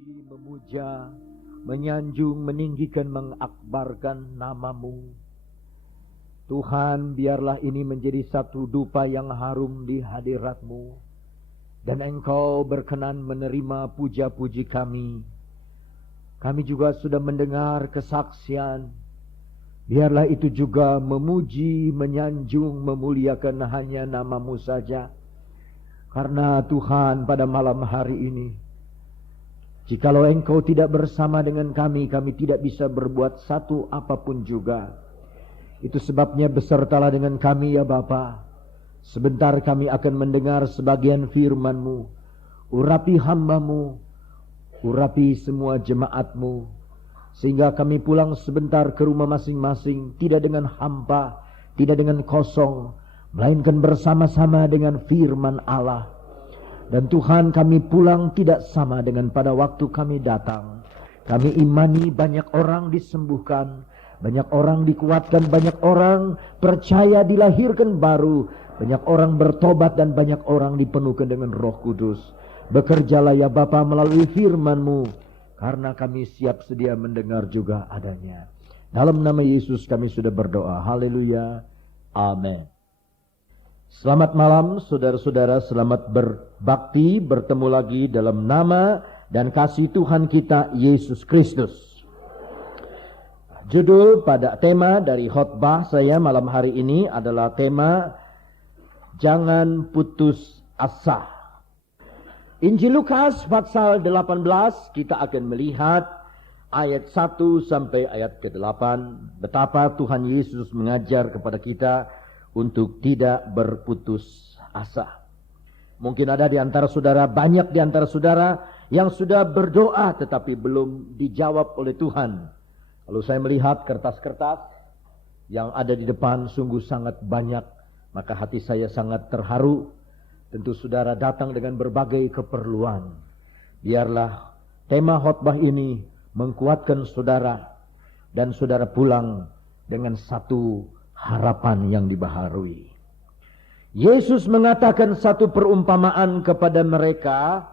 memuji, memuja, menyanjung, meninggikan, mengakbarkan nama-Mu. Tuhan, biarlah ini menjadi satu dupa yang harum di hadirat-Mu, dan Engkau berkenan menerima puja-puji kami. Kami juga sudah mendengar kesaksian. Biarlah itu juga memuji, menyanjung, memuliakan hanya nama-Mu saja. Karena Tuhan, pada malam hari ini, jikalau Engkau tidak bersama dengan kami, kami tidak bisa berbuat satu apapun juga. Itu sebabnya besertalah dengan kami ya Bapa. Sebentar kami akan mendengar sebagian firman-Mu. Urapi hamba-Mu, urapi semua jemaat-Mu, sehingga kami pulang sebentar ke rumah masing-masing, tidak dengan hampa, tidak dengan kosong, melainkan bersama-sama dengan firman Allah. Dan Tuhan, kami pulang tidak sama dengan pada waktu kami datang. Kami imani banyak orang disembuhkan, banyak orang dikuatkan, banyak orang percaya dilahirkan baru, banyak orang bertobat, dan banyak orang dipenuhkan dengan Roh Kudus. Bekerjalah ya Bapa melalui firman-Mu, karena kami siap sedia mendengar juga adanya. Dalam nama Yesus kami sudah berdoa. Haleluya. Amin. Selamat malam saudara-saudara, selamat berbakti, bertemu lagi dalam nama dan kasih Tuhan kita Yesus Kristus. Judul pada tema dari khotbah saya malam hari ini adalah tema Jangan Putus Asa. Injil Lukas pasal 18 kita akan melihat ayat 1 sampai ayat ke-8, betapa Tuhan Yesus mengajar kepada kita untuk tidak berputus asa. Mungkin ada di antara saudara, banyak di antara saudara yang sudah berdoa tetapi belum dijawab oleh Tuhan. Kalau saya melihat kertas-kertas yang ada di depan sungguh sangat banyak, maka hati saya sangat terharu. Tentu saudara datang dengan berbagai keperluan. Biarlah tema khotbah ini mengkuatkan saudara, dan saudara pulang dengan satu harapan yang dibaharui. Yesus mengatakan satu perumpamaan kepada mereka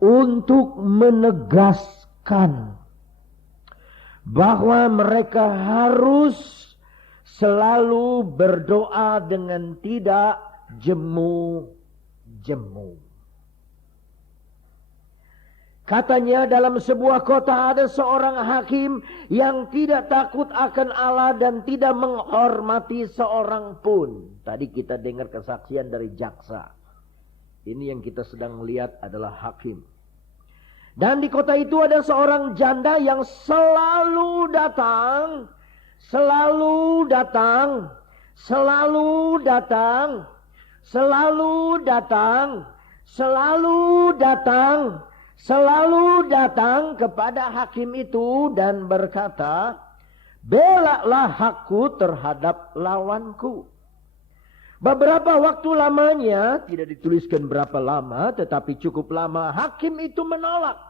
untuk menegaskan bahwa mereka harus selalu berdoa dengan tidak jemu-jemu. Katanya dalam sebuah kota ada seorang hakim yang tidak takut akan Allah dan tidak menghormati seorang pun. Tadi kita dengar kesaksian dari jaksa. Ini yang kita sedang lihat adalah hakim. Dan di kota itu ada seorang janda yang selalu datang, selalu datang, selalu datang, selalu datang, selalu datang, selalu datang kepada hakim itu dan berkata, "Belalah hakku terhadap lawanku." Beberapa waktu lamanya, tidak dituliskan berapa lama, tetapi cukup lama, hakim itu menolak.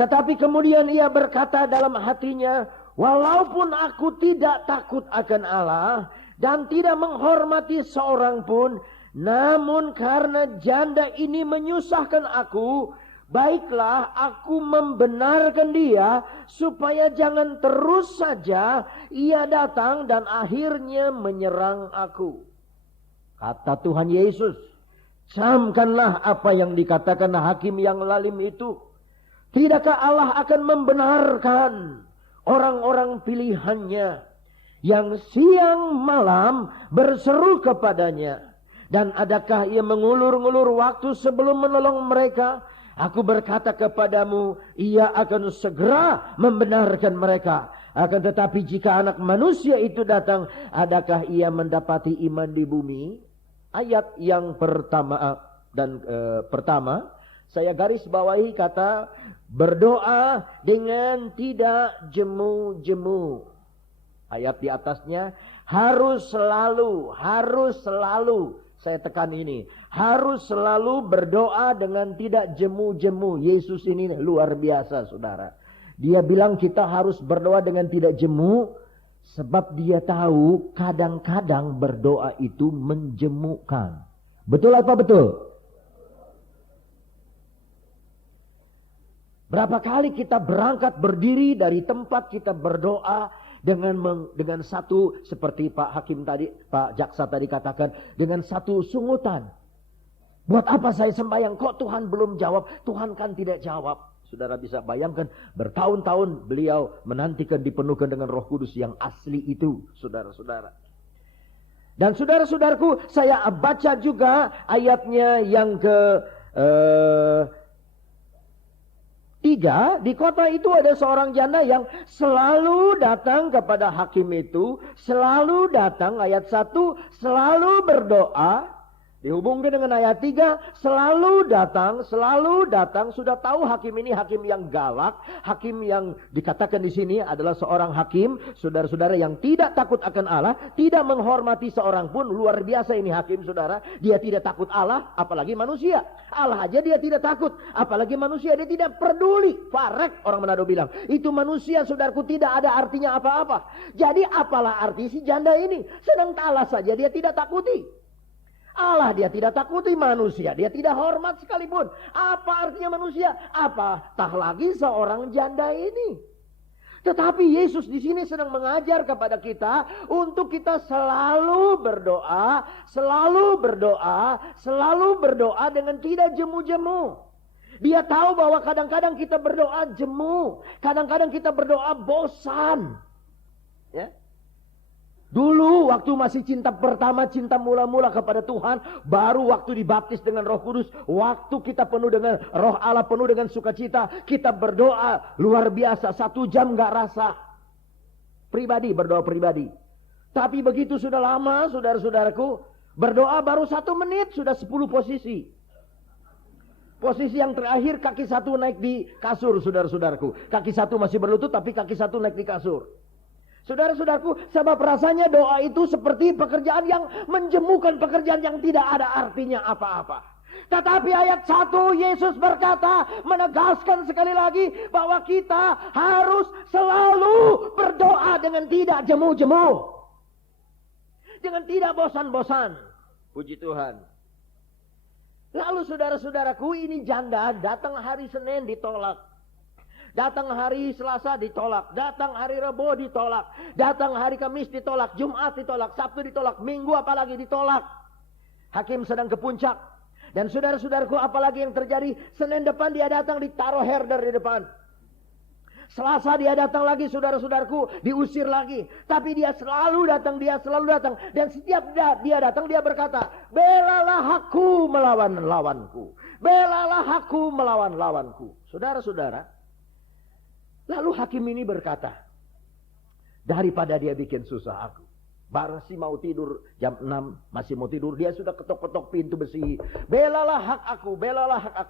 Tetapi kemudian ia berkata dalam hatinya, "Walaupun aku tidak takut akan Allah dan tidak menghormati seorang pun, namun karena janda ini menyusahkan aku, baiklah aku membenarkan dia supaya jangan terus saja ia datang dan akhirnya menyerang aku." Kata Tuhan Yesus, "Camkanlah apa yang dikatakan hakim yang lalim itu. Tidakkah Allah akan membenarkan orang-orang pilihannya yang siang malam berseru kepadanya? Dan adakah ia mengulur-ngulur waktu sebelum menolong mereka? Aku berkata kepadamu, ia akan segera membenarkan mereka. Akan tetapi jika anak manusia itu datang, adakah ia mendapati iman di bumi?" Ayat yang pertama pertama saya garis bawahi kata berdoa dengan tidak jemu-jemu. Ayat di atasnya harus selalu. Saya tekan ini. Harus selalu berdoa dengan tidak jemu-jemu. Yesus ini luar biasa saudara. Dia bilang kita harus berdoa dengan tidak jemu. Sebab dia tahu kadang-kadang berdoa itu menjemukan. Betul apa betul? Berapa kali kita berangkat berdiri dari tempat kita berdoa dengan satu, seperti Pak Hakim tadi, Pak Jaksa tadi katakan, dengan satu sungutan. Buat apa saya sembahyang? Kok Tuhan belum jawab? Tuhan kan tidak jawab. Saudara bisa bayangkan, bertahun-tahun beliau menantikan dipenuhkan dengan Roh Kudus yang asli itu, saudara-saudara. Dan saudara-saudaraku, saya baca juga ayatnya yang ke 3, di kota itu ada seorang janda yang selalu datang kepada hakim itu, selalu datang, ayat 1, selalu berdoa. Dihubungkan dengan ayat 3, selalu datang, sudah tahu hakim ini hakim yang galak, hakim yang dikatakan di sini adalah seorang hakim, saudara-saudara, yang tidak takut akan Allah, tidak menghormati seorang pun. Luar biasa ini hakim, saudara. Dia tidak takut Allah, apalagi manusia. Allah aja dia tidak takut, apalagi manusia. Dia tidak peduli. Farek, orang Manado bilang, itu manusia, saudaraku, tidak ada artinya apa-apa. Jadi apalah arti si janda ini? Sedang Allah saja dia tidak takuti. Allah dia tidak takuti, manusia dia tidak hormat sekalipun. Apa artinya manusia? Apatah lagi seorang janda ini. Tetapi Yesus di sini sedang mengajar kepada kita untuk kita selalu berdoa, selalu berdoa dengan tidak jemu-jemu. Dia tahu bahwa kadang-kadang kita berdoa jemu, kadang-kadang kita berdoa bosan. Ya. Dulu waktu masih cinta pertama, cinta mula-mula kepada Tuhan, baru waktu dibaptis dengan Roh Kudus, waktu kita penuh dengan Roh Allah, penuh dengan sukacita, kita berdoa luar biasa, 1 jam gak rasa. Pribadi, berdoa pribadi. Tapi begitu sudah lama, saudara-saudaraku, berdoa baru 1 menit sudah 10 posisi. Posisi yang terakhir, kaki 1 naik di kasur, saudara-saudaraku. Kaki 1 masih berlutut, tapi kaki 1 naik di kasur. Saudara-saudaraku, sebab rasanya doa itu seperti pekerjaan yang menjemukan, pekerjaan yang tidak ada artinya apa-apa. Tetapi ayat 1 Yesus berkata, menegaskan sekali lagi bahwa kita harus selalu berdoa dengan tidak jemu-jemu, dengan tidak bosan-bosan. Puji Tuhan. Lalu saudara-saudaraku, ini janda datang hari Senin ditolak. Datang hari Selasa ditolak, datang hari Rabu ditolak, datang hari Kamis ditolak, Jumat ditolak, Sabtu ditolak, Minggu apalagi ditolak. Hakim sedang ke puncak. Dan saudara-saudaraku, apalagi yang terjadi? Senin depan dia datang, ditaruh herder di depan. Selasa dia datang lagi, saudara-saudaraku, diusir lagi. Tapi dia selalu datang. Dan setiap dia datang, dia berkata, belalah aku melawan lawanku. Belalah aku melawan lawanku. Saudara-saudara, lalu hakim ini berkata, daripada dia bikin susah aku. Masih mau tidur, jam 6 masih mau tidur, dia sudah ketok-ketok pintu besi. Belalah hak aku,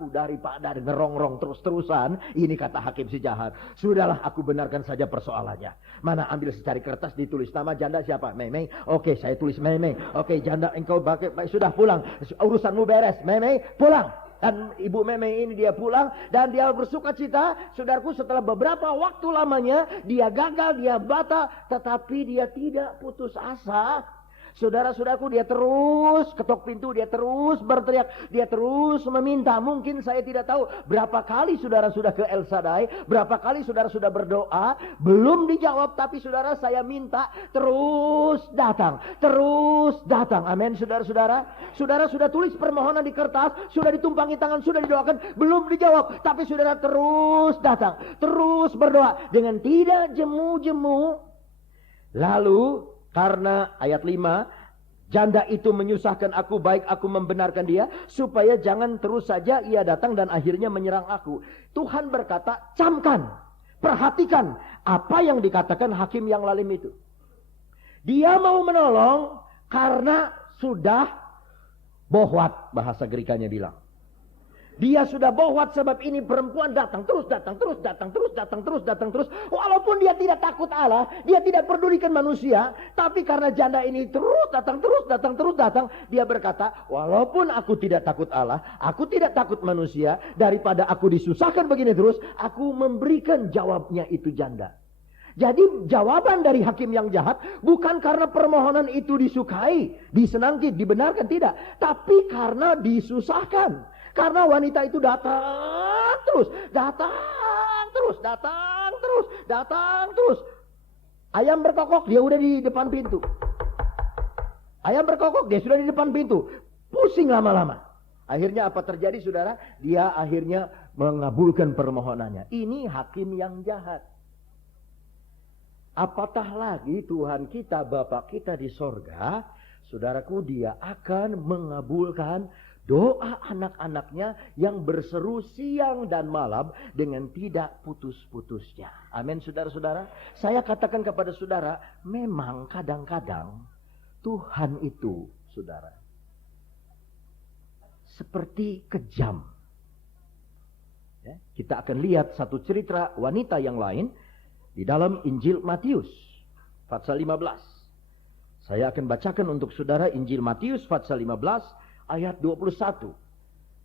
daripada ngerongrong terus-terusan. Ini kata hakim si jahat. Sudahlah, aku benarkan saja persoalannya. Mana ambil secari kertas, ditulis nama janda siapa? Memei. Oke, saya tulis Memei. Oke, janda engkau sudah pulang. Urusanmu beres, Memei, pulang. Dan ibu Memei ini dia pulang dan dia bersuka cita. Saudaraku, setelah beberapa waktu lamanya dia gagal, dia batal, tetapi dia tidak putus asa. Saudara-saudaraku, dia terus ketok pintu, dia terus berteriak, dia terus meminta. Mungkin saya tidak tahu berapa kali saudara sudah ke El Shaddai, berapa kali saudara sudah berdoa, belum dijawab, tapi saudara saya minta terus datang, terus datang. Amin, saudara-saudara. Saudara sudah tulis permohonan di kertas, sudah ditumpangi tangan, sudah didoakan, belum dijawab, tapi saudara terus datang, terus berdoa dengan tidak jemu-jemu. Lalu karena ayat 5, janda itu menyusahkan aku, baik aku membenarkan dia, supaya jangan terus saja ia datang dan akhirnya menyerang aku. Tuhan berkata, camkan, perhatikan apa yang dikatakan hakim yang lalim itu. Dia mau menolong karena sudah bohwat, bahasa Gerikanya bilang. Dia sudah bohwat sebab ini perempuan datang terus. Walaupun dia tidak takut Allah, dia tidak pedulikan manusia, tapi karena janda ini terus datang, dia berkata, walaupun aku tidak takut Allah, aku tidak takut manusia, daripada aku disusahkan begini terus, aku memberikan jawabnya itu janda. Jadi jawaban dari hakim yang jahat bukan karena permohonan itu disukai, disenangi, dibenarkan, tidak, tapi karena disusahkan. Karena wanita itu datang terus. Ayam berkokok, dia udah di depan pintu. Ayam berkokok, dia sudah di depan pintu. Pusing lama-lama. Akhirnya apa terjadi saudara? Dia akhirnya mengabulkan permohonannya. Ini hakim yang jahat. Apatah lagi Tuhan kita, Bapa kita di sorga, saudaraku, dia akan mengabulkan doa anak-anaknya yang berseru siang dan malam dengan tidak putus-putusnya. Amin, saudara-saudara. Saya katakan kepada saudara, memang kadang-kadang Tuhan itu, saudara, seperti kejam. Ya, kita akan lihat satu cerita wanita yang lain di dalam Injil Matius, pasal 15. Saya akan bacakan untuk saudara Injil Matius, pasal 15, ayat 21.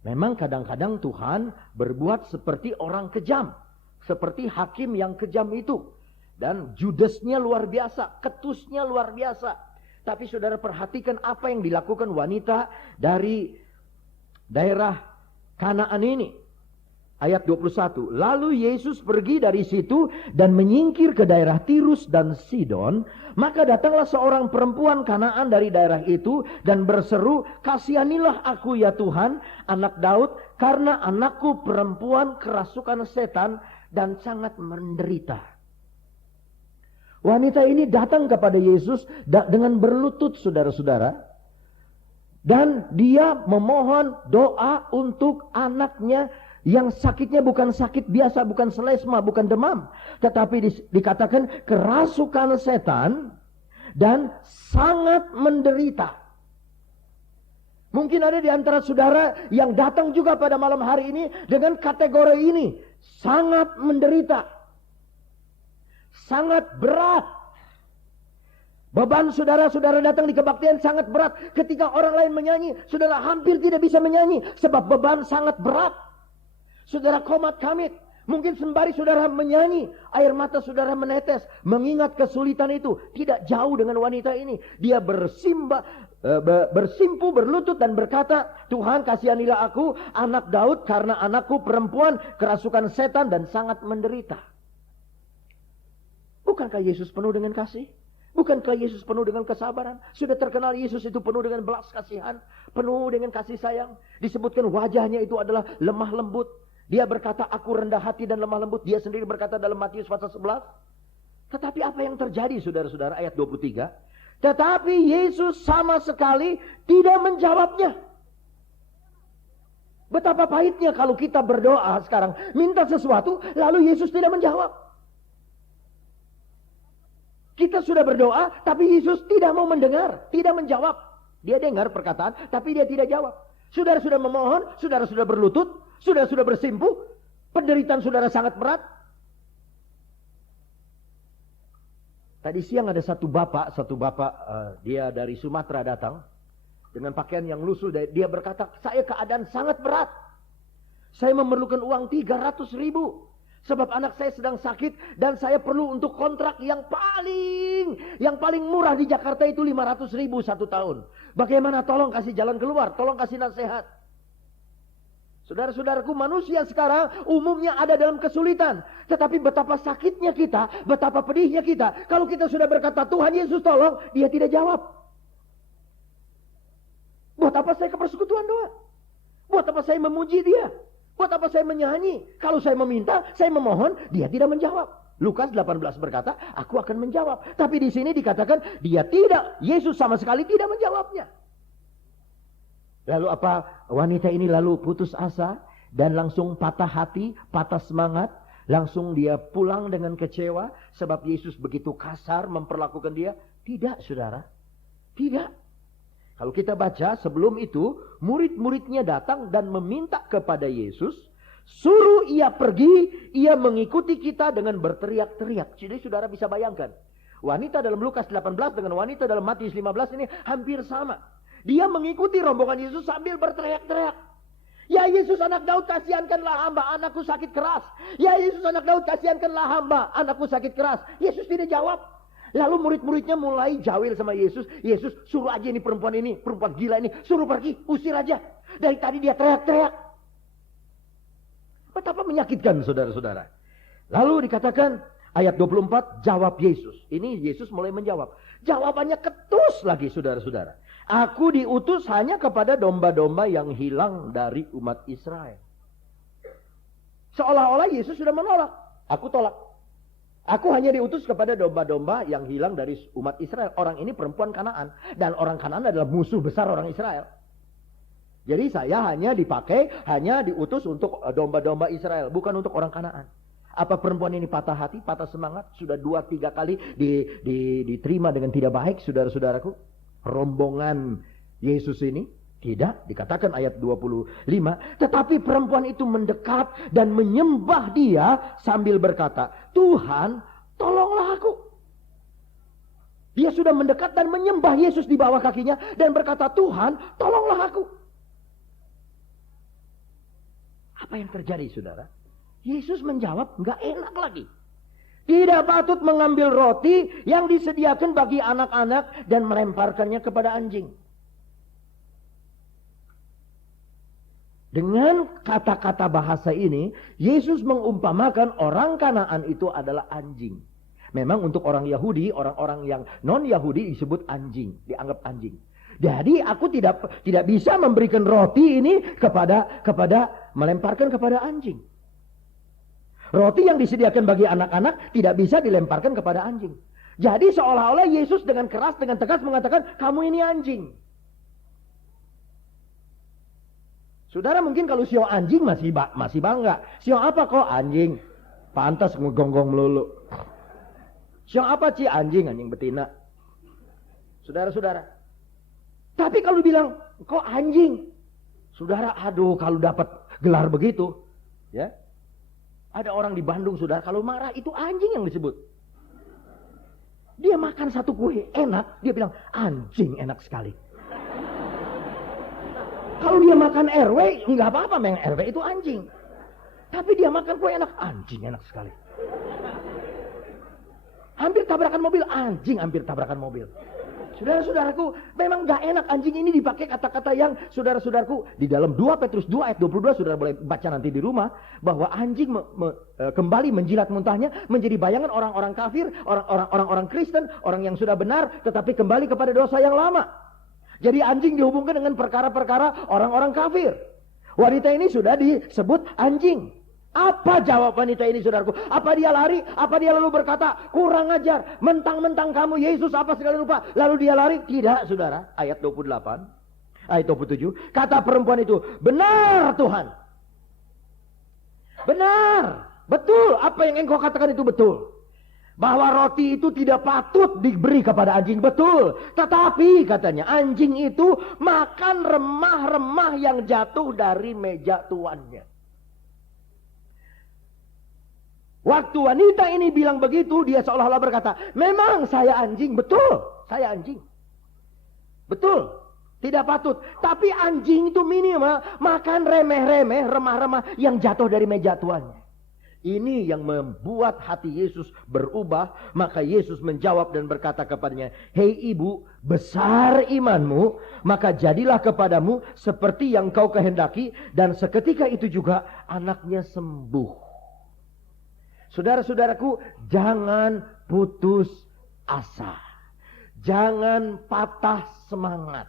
Memang kadang-kadang Tuhan berbuat seperti orang kejam. Seperti hakim yang kejam itu. Dan judesnya luar biasa, ketusnya luar biasa. Tapi saudara perhatikan apa yang dilakukan wanita dari daerah Kanaan ini. Ayat 21. Lalu Yesus pergi dari situ dan menyingkir ke daerah Tirus dan Sidon. Maka datanglah seorang perempuan Kanaan dari daerah itu dan berseru, "Kasihanilah aku ya Tuhan, anak Daud, karena anakku perempuan kerasukan setan dan sangat menderita." Wanita ini datang kepada Yesus dengan berlutut, saudara-saudara. Dan dia memohon doa untuk anaknya yang sakitnya bukan sakit biasa, bukan selesma, bukan demam. Tetapi dikatakan kerasukan setan dan sangat menderita. Mungkin ada di antara saudara yang datang juga pada malam hari ini dengan kategori ini. Sangat menderita. Sangat berat. Beban saudara-saudara datang di kebaktian sangat berat. Ketika orang lain menyanyi, saudara hampir tidak bisa menyanyi. Sebab beban sangat berat. Saudara komat kamit. Mungkin sembari saudara menyanyi, air mata saudara menetes. Mengingat kesulitan itu. Tidak jauh dengan wanita ini. Dia bersimpu, berlutut dan berkata, "Tuhan kasihanilah aku, anak Daud, karena anakku perempuan kerasukan setan dan sangat menderita." Bukankah Yesus penuh dengan kasih? Bukankah Yesus penuh dengan kesabaran? Sudah terkenal Yesus itu penuh dengan belas kasihan, penuh dengan kasih sayang. Disebutkan wajahnya itu adalah lemah lembut. Dia berkata, "Aku rendah hati dan lemah lembut." Dia sendiri berkata dalam Matius pasal 11. Tetapi apa yang terjadi saudara-saudara? Ayat 23. Tetapi Yesus sama sekali tidak menjawabnya. Betapa pahitnya kalau kita berdoa sekarang, minta sesuatu, lalu Yesus tidak menjawab. Kita sudah berdoa, tapi Yesus tidak mau mendengar, tidak menjawab. Dia dengar perkataan, tapi dia tidak jawab. Saudara sudah memohon, saudara sudah berlutut, saudara sudah bersimpuh, penderitaan saudara sangat berat. Tadi siang ada satu bapak, dia dari Sumatera datang dengan pakaian yang lusuh. Dia berkata, "Saya keadaan sangat berat. Saya memerlukan uang 300.000. Sebab anak saya sedang sakit dan saya perlu untuk kontrak yang paling murah di Jakarta itu 500.000 satu tahun. Bagaimana, tolong kasih jalan keluar, tolong kasih nasihat." Saudara-saudaraku, manusia sekarang umumnya ada dalam kesulitan. Tetapi betapa sakitnya kita, betapa pedihnya kita. Kalau kita sudah berkata, "Tuhan Yesus tolong," dia tidak jawab. Buat apa saya ke persekutuan doa? Buat apa saya memuji dia? Buat apa saya menyanyi? Kalau saya meminta, saya memohon, dia tidak menjawab. Lukas 18 berkata, "Aku akan menjawab." Tapi di sini dikatakan dia tidak. Yesus sama sekali tidak menjawabnya. Lalu apa? Wanita ini lalu putus asa dan langsung patah hati, patah semangat. Langsung dia pulang dengan kecewa sebab Yesus begitu kasar memperlakukan dia. Tidak, saudara. Tidak. Kalau kita baca sebelum itu, murid-muridnya datang dan meminta kepada Yesus, suruh ia pergi, ia mengikuti kita dengan berteriak-teriak. Jadi saudara bisa bayangkan, wanita dalam Lukas 18 dengan wanita dalam Matius 15 ini hampir sama. Dia mengikuti rombongan Yesus sambil berteriak-teriak. "Ya Yesus anak Daud, kasihankanlah hamba, anakku sakit keras. Ya Yesus anak Daud, kasihankanlah hamba, anakku sakit keras." Yesus tidak jawab. Lalu murid-muridnya mulai jawil sama Yesus. "Yesus, suruh aja ini perempuan gila ini, suruh pergi, usir aja. Dari tadi dia teriak-teriak." Betapa menyakitkan saudara-saudara. Lalu dikatakan ayat 24, jawab Yesus. Ini Yesus mulai menjawab. Jawabannya ketus lagi saudara-saudara. Aku diutus hanya kepada domba-domba yang hilang dari umat Israel. Seolah-olah Yesus sudah menolak. Aku tolak. Aku hanya diutus kepada domba-domba yang hilang dari umat Israel. Orang ini perempuan Kanaan. Dan orang Kanaan adalah musuh besar orang Israel. Jadi saya hanya diutus untuk domba-domba Israel. Bukan untuk orang Kanaan. Apa perempuan ini patah hati, patah semangat? Sudah 2-3 kali diterima dengan tidak baik, saudara-saudaraku. Rombongan Yesus ini. Tidak, dikatakan ayat 25. Tetapi perempuan itu mendekat dan menyembah dia sambil berkata, Tuhan, tolonglah aku. Dia sudah mendekat dan menyembah Yesus di bawah kakinya dan berkata, Tuhan, tolonglah aku. Apa yang terjadi, saudara? Yesus menjawab, enggak enak lagi. Tidak patut mengambil roti yang disediakan bagi anak-anak dan melemparkannya kepada anjing. Dengan kata-kata bahasa ini, Yesus mengumpamakan orang Kanaan itu adalah anjing. Memang untuk orang Yahudi, orang-orang yang non-Yahudi disebut anjing, dianggap anjing. Jadi aku tidak bisa memberikan roti ini kepada melemparkan kepada anjing. Roti yang disediakan bagi anak-anak tidak bisa dilemparkan kepada anjing. Jadi seolah-olah Yesus dengan keras, dengan tegas mengatakan, kamu ini anjing. Saudara mungkin kalau sio anjing masih bangga. Sio apa kok? Anjing. Pantas ngegonggong melulu. Sio apa Ci? Anjing betina. Saudara-saudara. Tapi kalau bilang, kok anjing? Saudara, aduh kalau dapat gelar begitu. Ya. Ada orang di Bandung, saudara, kalau marah itu anjing yang disebut. Dia makan satu kue enak, dia bilang, anjing enak sekali. Kalau dia makan RW, enggak apa-apa, memang RW itu anjing. Tapi dia makan kue enak, anjing enak sekali. Hampir tabrakan mobil, anjing hampir tabrakan mobil. Saudara-saudaraku, memang enggak enak anjing ini dipakai kata-kata yang saudara-saudaraku di dalam 2 Petrus 2 ayat 22, saudara boleh baca nanti di rumah, bahwa anjing kembali menjilat muntahnya menjadi bayangan orang-orang kafir, orang-orang Kristen, orang yang sudah benar tetapi kembali kepada dosa yang lama. Jadi anjing dihubungkan dengan perkara-perkara orang-orang kafir. Wanita ini sudah disebut anjing. Apa jawab wanita ini, saudaraku? Apa dia lari? Apa dia lalu berkata, kurang ajar, mentang-mentang kamu Yesus apa segala rupa, lalu dia lari? Tidak, saudara. Ayat 28, ayat 27. Kata perempuan itu, benar Tuhan. Benar. Betul, apa yang engkau katakan itu betul. Bahwa roti itu tidak patut diberi kepada anjing, betul. Tetapi katanya anjing itu makan remah-remah yang jatuh dari meja tuannya. Waktu wanita ini bilang begitu, dia seolah-olah berkata, memang saya anjing, betul, saya anjing. Betul, tidak patut. Tapi anjing itu minimal makan remeh-remeh, remah-remah yang jatuh dari meja tuannya. Ini yang membuat hati Yesus berubah. Maka Yesus menjawab dan berkata kepadanya, hei ibu, besar imanmu, maka jadilah kepadamu seperti yang kau kehendaki. Dan seketika itu juga anaknya sembuh. Saudara-saudaraku, jangan putus asa. Jangan patah semangat.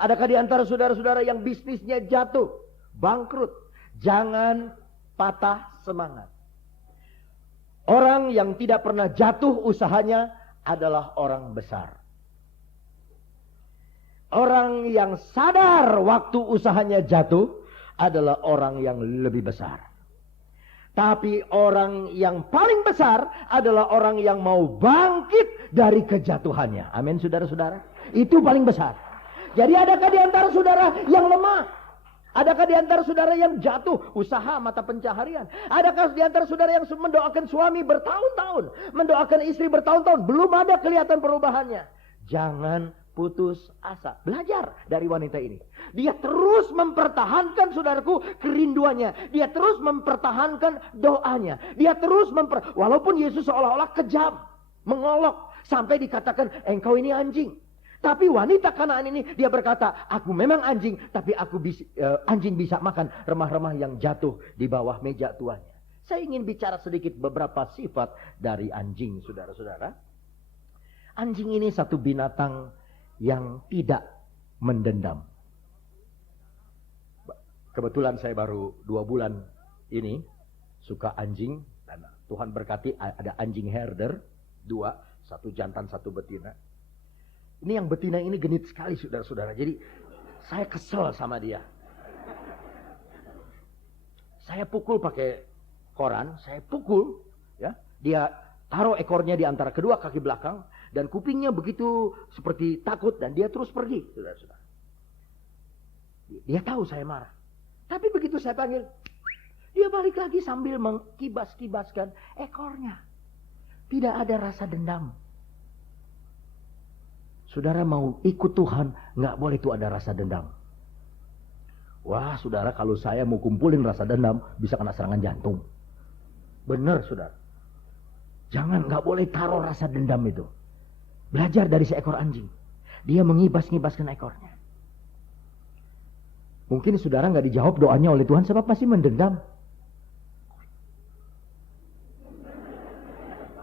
Adakah di antara saudara-saudara yang bisnisnya jatuh, bangkrut? Jangan patah semangat. Orang yang tidak pernah jatuh usahanya adalah orang besar. Orang yang sadar waktu usahanya jatuh adalah orang yang lebih besar. Tapi orang yang paling besar adalah orang yang mau bangkit dari kejatuhannya. Amin, saudara-saudara. Itu paling besar. Jadi adakah di antara saudara yang lemah? Adakah di antara saudara yang jatuh usaha mata pencaharian? Adakah di antara saudara yang mendoakan suami bertahun-tahun, mendoakan istri bertahun-tahun, belum ada kelihatan perubahannya? Jangan putus asa. Belajar dari wanita ini. Dia terus mempertahankan, saudaraku, kerinduannya. Dia terus mempertahankan doanya. Dia terus walaupun Yesus seolah-olah kejam, mengolok, sampai dikatakan, engkau ini anjing. Tapi wanita Kanaan ini dia berkata, aku memang anjing, tapi anjing bisa makan remah-remah yang jatuh di bawah meja tuannya. Saya ingin bicara sedikit beberapa sifat dari anjing, saudara-saudara. Anjing ini satu binatang yang tidak mendendam. Kebetulan saya baru 2 bulan ini suka anjing. Dan Tuhan berkati ada anjing herder 2, 1 jantan 1 betina. Ini yang betina ini genit sekali, saudara-saudara. Jadi saya kesel sama dia. Saya pukul pakai koran, saya pukul, ya. Dia taruh ekornya di antara kedua kaki belakang dan kupingnya begitu seperti takut dan dia terus pergi, saudara-saudara. Dia tahu saya marah. Tapi begitu saya panggil, dia balik lagi sambil mengkibas-kibaskan ekornya. Tidak ada rasa dendam. Saudara mau ikut Tuhan, nggak boleh tuh ada rasa dendam. Wah, saudara, kalau saya mau kumpulin rasa dendam, bisa kena serangan jantung. Benar, saudara. Jangan, nggak boleh taruh rasa dendam itu. Belajar dari seekor anjing. Dia mengibas-ngibaskan ekornya. Mungkin saudara nggak dijawab doanya oleh Tuhan, sebab pasti mendendam.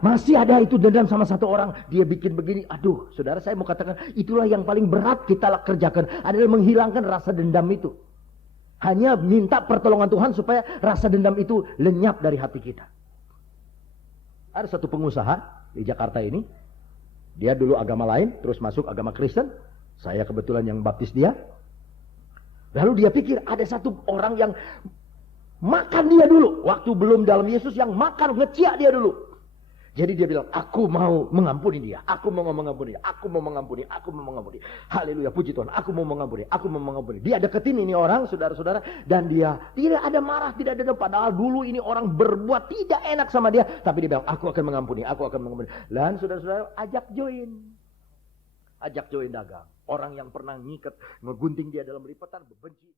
Masih ada itu dendam sama satu orang, dia bikin begini. Aduh, saudara, saya mau katakan, itulah yang paling berat kita kerjakan, adalah menghilangkan rasa dendam itu. Hanya minta pertolongan Tuhan supaya rasa dendam itu lenyap dari hati kita. Ada satu pengusaha di Jakarta ini, dia dulu agama lain, terus masuk agama Kristen. Saya kebetulan yang baptis dia. Lalu dia pikir ada satu orang yang makan dia dulu, waktu belum dalam Yesus, yang makan, ngeciak dia dulu. Jadi dia bilang, aku mau mengampuni dia, aku mau mengampuni dia, aku mau mengampuni, aku mau mengampuni. Haleluya, puji Tuhan, aku mau mengampuni, aku mau mengampuni. Dia deketin ini orang, saudara-saudara, dan dia tidak ada marah, tidak ada, padahal dulu ini orang berbuat tidak enak sama dia, tapi dia bilang, aku akan mengampuni, aku akan mengampuni. Dan saudara-saudara, ajak join dagang. Orang yang pernah ngikat, ngegunting dia dalam lipatan, benci.